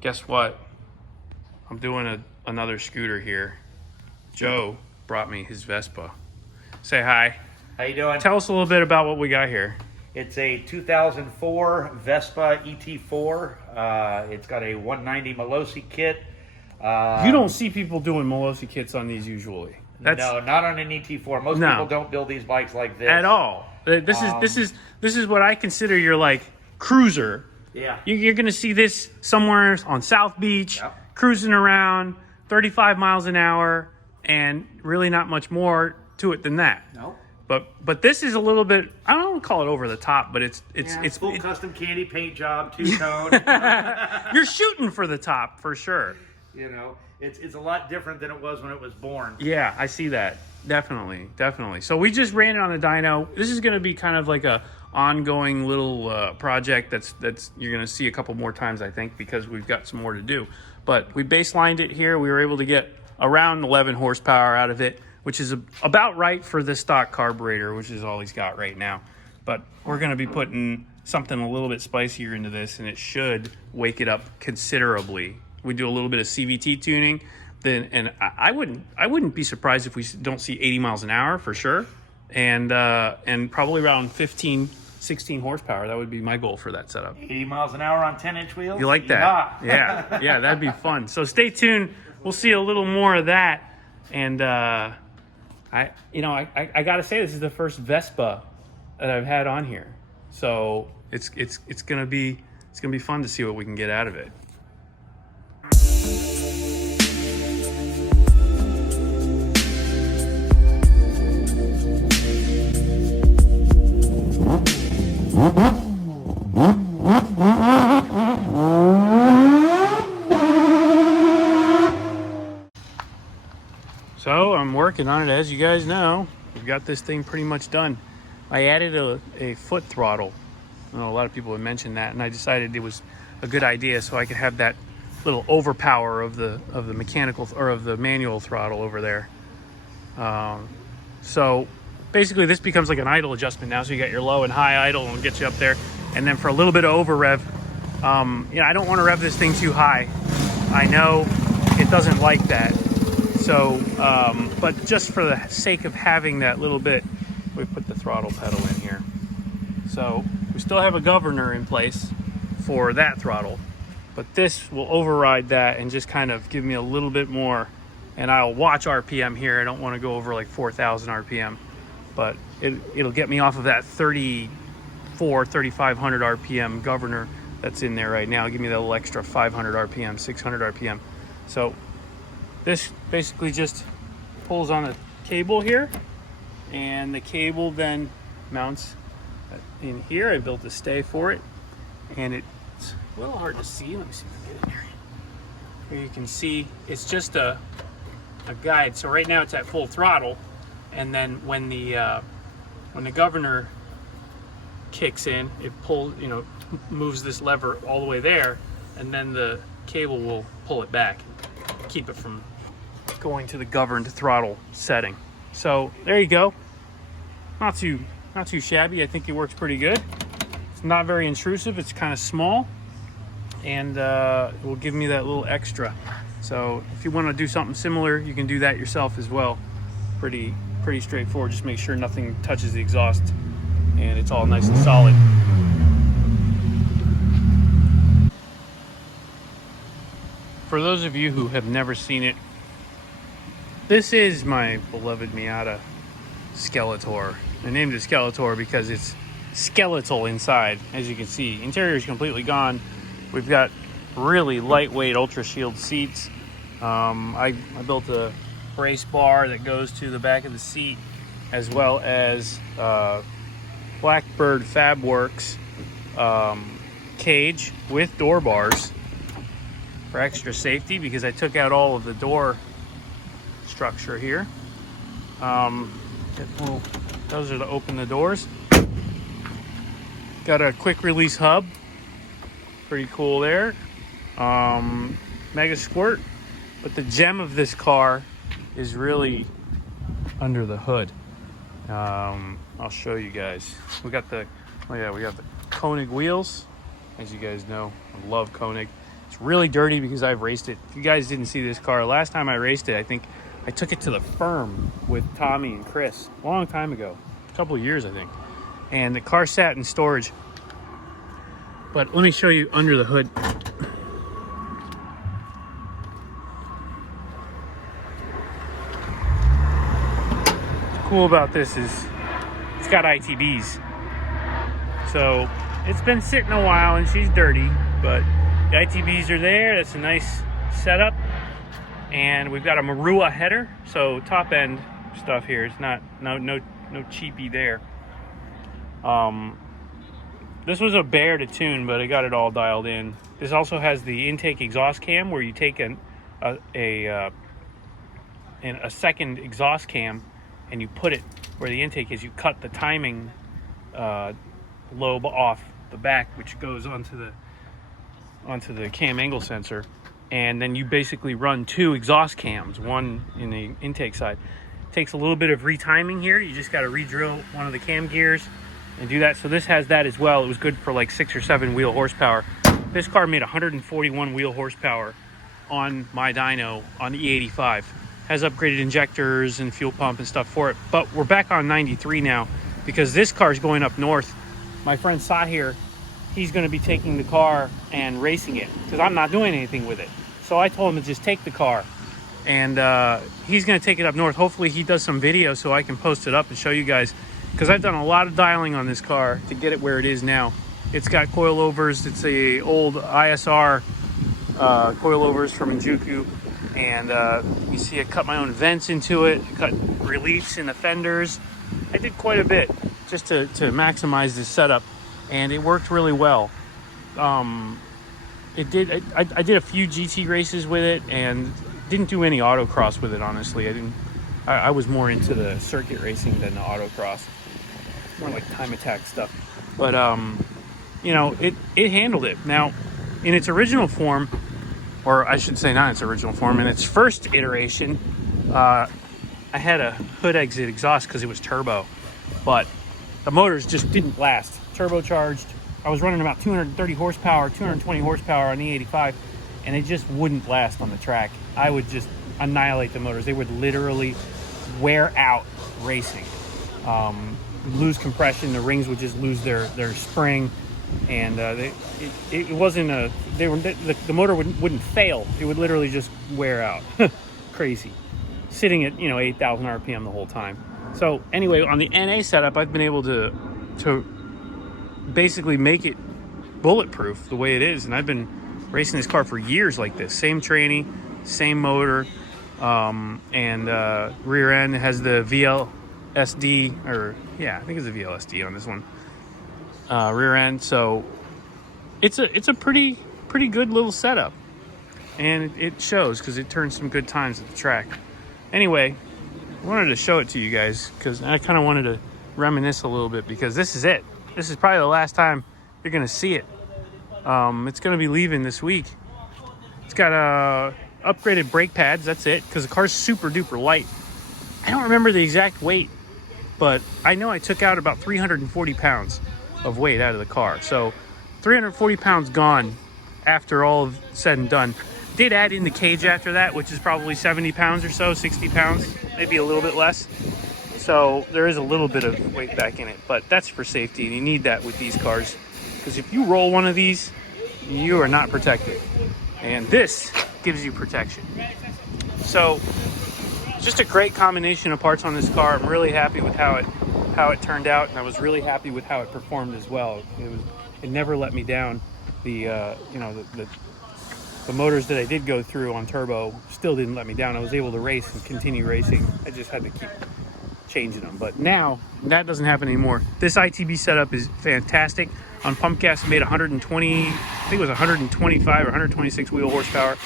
Guess what? I'm doing another scooter here. Joe brought me his Vespa. Say hi. How you doing? Tell us a little bit about what we got here. It's a 2004 Vespa ET4. It's got a 190 Melosi kit. You don't see people doing Melosi kits on these usually. No, not on an ET4. Most people don't build these bikes like this at all. This is what I consider your like cruiser. Yeah. You're gonna see this somewhere on South Beach, Yep. cruising around 35 miles an hour, and really not much more to it than that. No. But this is a little bit, I don't call it over the top, but it's full custom candy paint job, two-tone. You're shooting for the top for sure. You know, it's a lot different than it was when it was born. Yeah, I see that. Definitely. So we just ran it on the dyno. This is going to be kind of like a ongoing little project that's you're going to see a couple more times, I think, because we've got some more to do. But we baselined it here. We were able to get around 11 horsepower out of it, which is about right for the stock carburetor, which is all he's got right now. But we're going to be putting something a little bit spicier into this, and it should wake it up considerably. We do a little bit of CVT tuning, and I wouldn't be surprised if we don't see 80 miles an hour for sure, and probably around 15, 16 horsepower. That would be my goal for that setup. 80 miles an hour on 10-inch wheels? You like that? Yeah, that'd be fun. So stay tuned. We'll see a little more of that, and I gotta say, this is the first Vespa that I've had on here, so it's gonna be fun to see what we can get out of it. So I'm working on it, as you guys know. We've got this thing pretty much done. I added a foot throttle. I know a lot of people have mentioned that, and I decided it was a good idea so I could have that little overpower of the mechanical or of the manual throttle over there. So basically this becomes like an idle adjustment now. So you got your low and high idle and get you up there. And then for a little bit of over rev, I don't want to rev this thing too high. I know it doesn't like that. So, but just for the sake of having that little bit, we put the throttle pedal in here. So we still have a governor in place for that throttle, but this will override that and just kind of give me a little bit more. And I'll watch RPM here. I don't want to go over like 4,000 RPM, but it'll get me off of that 3,500 RPM governor that's in there right now. Give me that little extra 500 RPM, 600 RPM. So this basically just pulls on a cable here, and the cable then mounts in here. I built a stay for it, and it's a little hard to see. Let me see if I can get in here. Here you can see it's just a guide. So right now it's at full throttle, and then when the governor kicks in, it pulls, moves this lever all the way there, and then the cable will pull it back, keep it from going to the governed throttle setting. So there you go. Not too shabby. I think it works pretty good. It's not very intrusive. It's kind of small, and it will give me that little extra. So if you want to do something similar, you can do that yourself as well. Pretty straightforward. Just make sure nothing touches the exhaust and it's all nice and solid. For those of you who have never seen it, this is my beloved Miata Skeletor. I named it Skeletor because it's skeletal inside, as you can see. Interior is completely gone. We've got really lightweight Ultra Shield seats. I built a brace bar that goes to the back of the seat, as well as Blackbird Fabworks cage with door bars for extra safety, because I took out all of the door structure here. Those are to open the doors. Got a quick release hub, pretty cool there. Mega squirt, but the gem of this car is really under the hood. I'll show you guys. We got the Koenig wheels. As you guys know, I love Koenig. It's really dirty because I've raced it. If you guys didn't see this car, last time I raced it, I think I took it to the firm with Tommy and Chris a long time ago, a couple of years, I think. And the car sat in storage. But let me show you under the hood. What's cool about this is it's got ITBs. So it's been sitting a while and she's dirty, but the ITBs are there. That's a nice setup. And we've got a Marua header, so top end stuff here. It's not no cheapy there. This was a bear to tune, but I got it all dialed in. This also has the intake exhaust cam where you take a second exhaust cam and you put it where the intake is. You cut the timing lobe off the back, which goes onto the cam angle sensor, and then you basically run two exhaust cams, one in the intake side. It takes a little bit of retiming here. You just got to re-drill one of the cam gears and do that. So this has that as well. It was good for like 6 or 7 wheel horsepower. This car made 141 wheel horsepower on my dyno on the E85. Has upgraded injectors and fuel pump and stuff for it. But we're back on 93 now because this car is going up north. My friend Sahir, he's going to be taking the car and racing it because I'm not doing anything with it. So I told him to just take the car, and he's going to take it up north. Hopefully he does some video so I can post it up and show you guys, because I've done a lot of dialing on this car to get it where it is now. It's got coilovers. It's a old ISR coilovers from Njuku, and you see I cut my own vents into it, cut reliefs in the fenders. I did quite a bit just to maximize this setup, and it worked really well. I did a few GT races with it and didn't do any autocross with it, honestly. I was more into the circuit racing than the autocross, more like time attack stuff. But you know, it handled it. Now, in its original form, or I should say not its original form, in its first iteration, I had a hood exit exhaust because it was turbo, but the motors just didn't last. Turbocharged, I was running about 230 horsepower, 220 horsepower on the E85, and it just wouldn't last on the track. I would just annihilate the motors. They would literally wear out racing. Lose compression, the rings would just lose their spring, and it wasn't a, the motor wouldn't fail. It would literally just wear out. Crazy. Sitting at 8,000 RPM the whole time. So anyway, on the NA setup, I've been able to basically make it bulletproof the way it is, and I've been racing this car for years like this. Same tranny, same motor, and rear end has the VLSD, or yeah, I think it's a VLSD on this one. Rear end, so it's a pretty good little setup, and it shows because it turns some good times at the track. Anyway, I wanted to show it to you guys because I kind of wanted to reminisce a little bit, because this is it. This is probably the last time you're gonna see it. It's gonna be leaving this week. It's got upgraded brake pads. That's it, because the car's super duper light. I don't remember the exact weight, but I know I took out about 340 pounds of weight out of the car. So 340 pounds gone after all of said and done. Did add in the cage after that, which is probably 70 pounds or so, 60 pounds, maybe a little bit less. So there is a little bit of weight back in it, but that's for safety, and you need that with these cars, because if you roll one of these, you are not protected, and this gives you protection. So just a great combination of parts on this car. I'm really happy with how it turned out, and I was really happy with how it performed as well. It never let me down. The motors that I did go through on turbo still didn't let me down. I was able to race and continue racing. I just had to keep changing them. But now that doesn't happen anymore. This ITB setup is fantastic. On pump gas, it made 120, I think it was 125 or 126 wheel horsepower,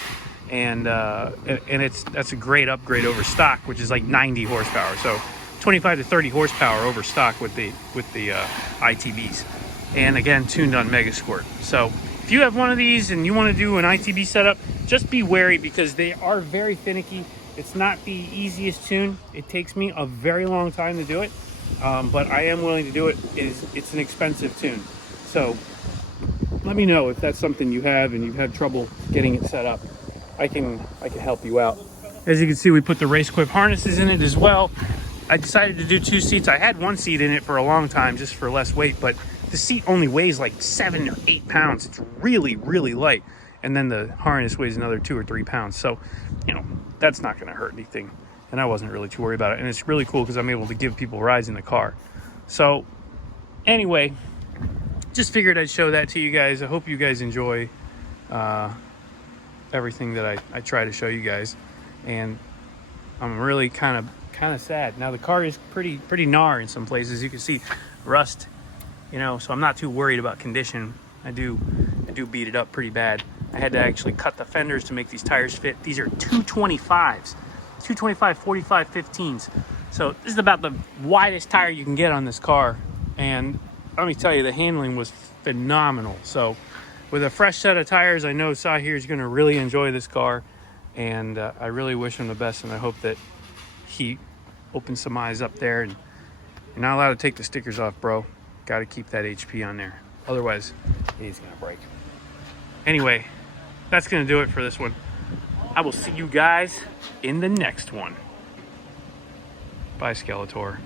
and that's a great upgrade over stock, which is like 90 horsepower. So 25 to 30 horsepower over stock with the ITBs, and again tuned on Megasquirt. So if you have one of these and you want to do an ITB setup, just be wary, because they are very finicky. It's not the easiest tune. It takes me a very long time to do it, but I am willing to do it. It's an expensive tune. So let me know if that's something you have and you've had trouble getting it set up. I can help you out. As you can see, we put the race equip harnesses in it as well. I decided to do 2 seats. I had 1 seat in it for a long time just for less weight, but the seat only weighs like 7 or 8 pounds. It's really, really light. And then the harness weighs another 2 or 3 pounds. So, you know, that's not going to hurt anything. And I wasn't really too worried about it. And it's really cool because I'm able to give people rides in the car. So, anyway, just figured I'd show that to you guys. I hope you guys enjoy everything that I try to show you guys. And I'm really kind of sad. Now the car is pretty gnar in some places. You can see rust, you know, so I'm not too worried about condition. I do beat it up pretty bad. I had to actually cut the fenders to make these tires fit. These are 225s, 225 45 15s. So this is about the widest tire you can get on this car. And let me tell you, the handling was phenomenal. So with a fresh set of tires, I know Sahir is going to really enjoy this car. And I really wish him the best. And I hope that he opens some eyes up there. And you're not allowed to take the stickers off, bro. Got to keep that HP on there. Otherwise, he's going to break. Anyway, that's going to do it for this one. I will see you guys in the next one. Bye, Skeletor.